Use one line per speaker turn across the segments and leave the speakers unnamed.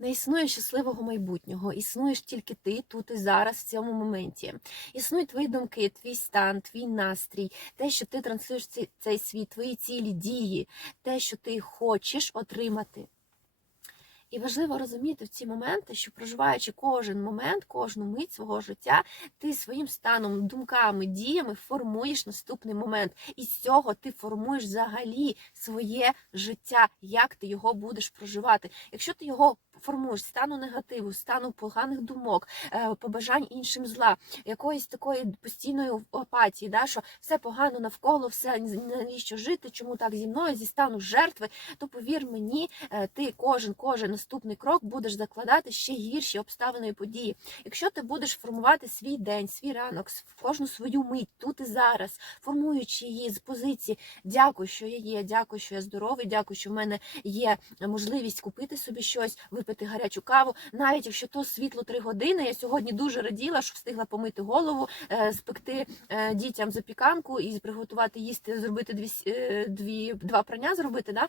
Не існує щасливого майбутнього, існуєш тільки ти тут і зараз, в цьому моменті. Існують твої думки, твій стан, твій настрій, те, що ти транслюєш цей, цей світ, твої цілі дії, те, що ти хочеш отримати. І важливо розуміти в ці моменти, що проживаючи кожен момент, кожну мить свого життя, ти своїм станом, думками, діями формуєш наступний момент. І з цього ти формуєш взагалі своє життя, як ти його будеш проживати. Якщо ти його формуєш стану негативу, стану поганих думок, е, побажань іншим зла, якоїсь такої постійної апатії, да, що все погано навколо, все навіщо жити, чому так зі мною, зі стану жертви, то повір мені, е, ти кожен, кожен наступний крок будеш закладати ще гірші обставини і події. Якщо ти будеш формувати свій день, свій ранок, кожну свою мить тут і зараз, формуючи її з позиції дякую, що я є, дякую, що я здоровий, дякую, що в мене є можливість купити собі щось, випити гарячу каву. Навіть якщо то світло три години, я сьогодні дуже раділа, що встигла помити голову, е, спекти е, дітям запіканку і приготувати їсти, зробити дві, е, дві два прання зробити. Да?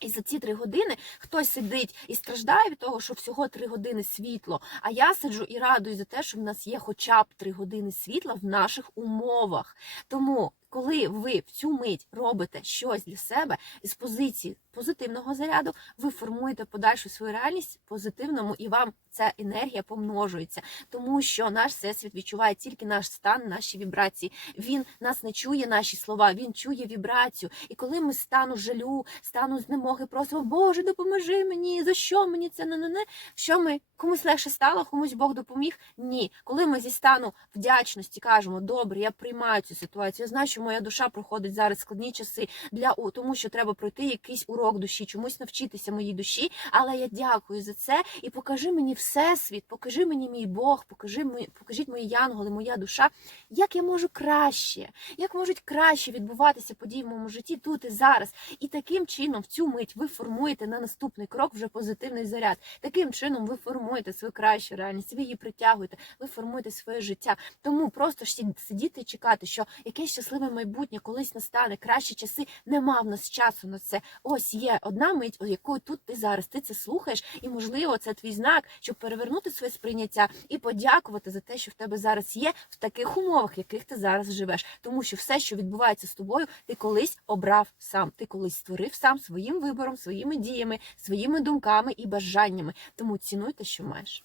І за ці три години хтось сидить і страждає від того, що всього три години світло. А я сиджу і радую за те, що в нас є хоча б три години світла в наших умовах. Тому, коли ви в цю мить робите щось для себе із позиції позитивного заряду, ви формуєте подальшу свою реальність позитивному, і вам ця енергія помножується, тому що наш всесвіт відчуває тільки наш стан, наші вібрації. Він нас не чує наші слова, він чує вібрацію. І коли ми стану жалю, стану знемоги, просимо, Боже, допоможи мені, за що мені це не не не що ми комусь легше стало, комусь Бог допоміг? Ні. Коли ми зі стану вдячності кажемо, добре, я приймаю цю ситуацію. Я знаю, що моя душа проходить зараз складні часи для у- тому, що треба пройти якийсь урок душі, чомусь навчитися моїй душі. Але я дякую за це і покажи мені всесвіт, покажи мені мій Бог, покажи покажіть мої янголи, моя душа, як я можу краще, як можуть краще відбуватися події в моєму житті тут і зараз. І таким чином, в цю мить ви формуєте на наступний крок вже позитивний заряд. Таким чином ви формуєте свою кращу реальність, ви її притягуєте, ви формуєте своє життя. Тому просто сидіти і чекати, що якесь щасливе майбутнє колись настане, кращі часи. Нема в нас часу на це. Ось є одна мить, о якою тут ти зараз. Ти це слухаєш, і можливо, це твій знак, щоб перевернути своє сприйняття і подякувати за те, що в тебе зараз є в таких умовах, в яких ти зараз живеш. Тому що все, що відбувається з тобою, ти колись обрав сам. Ти колись створив сам своїм вибором, своїми діями, своїми думками і бажаннями. Тому цінуй те, що маєш.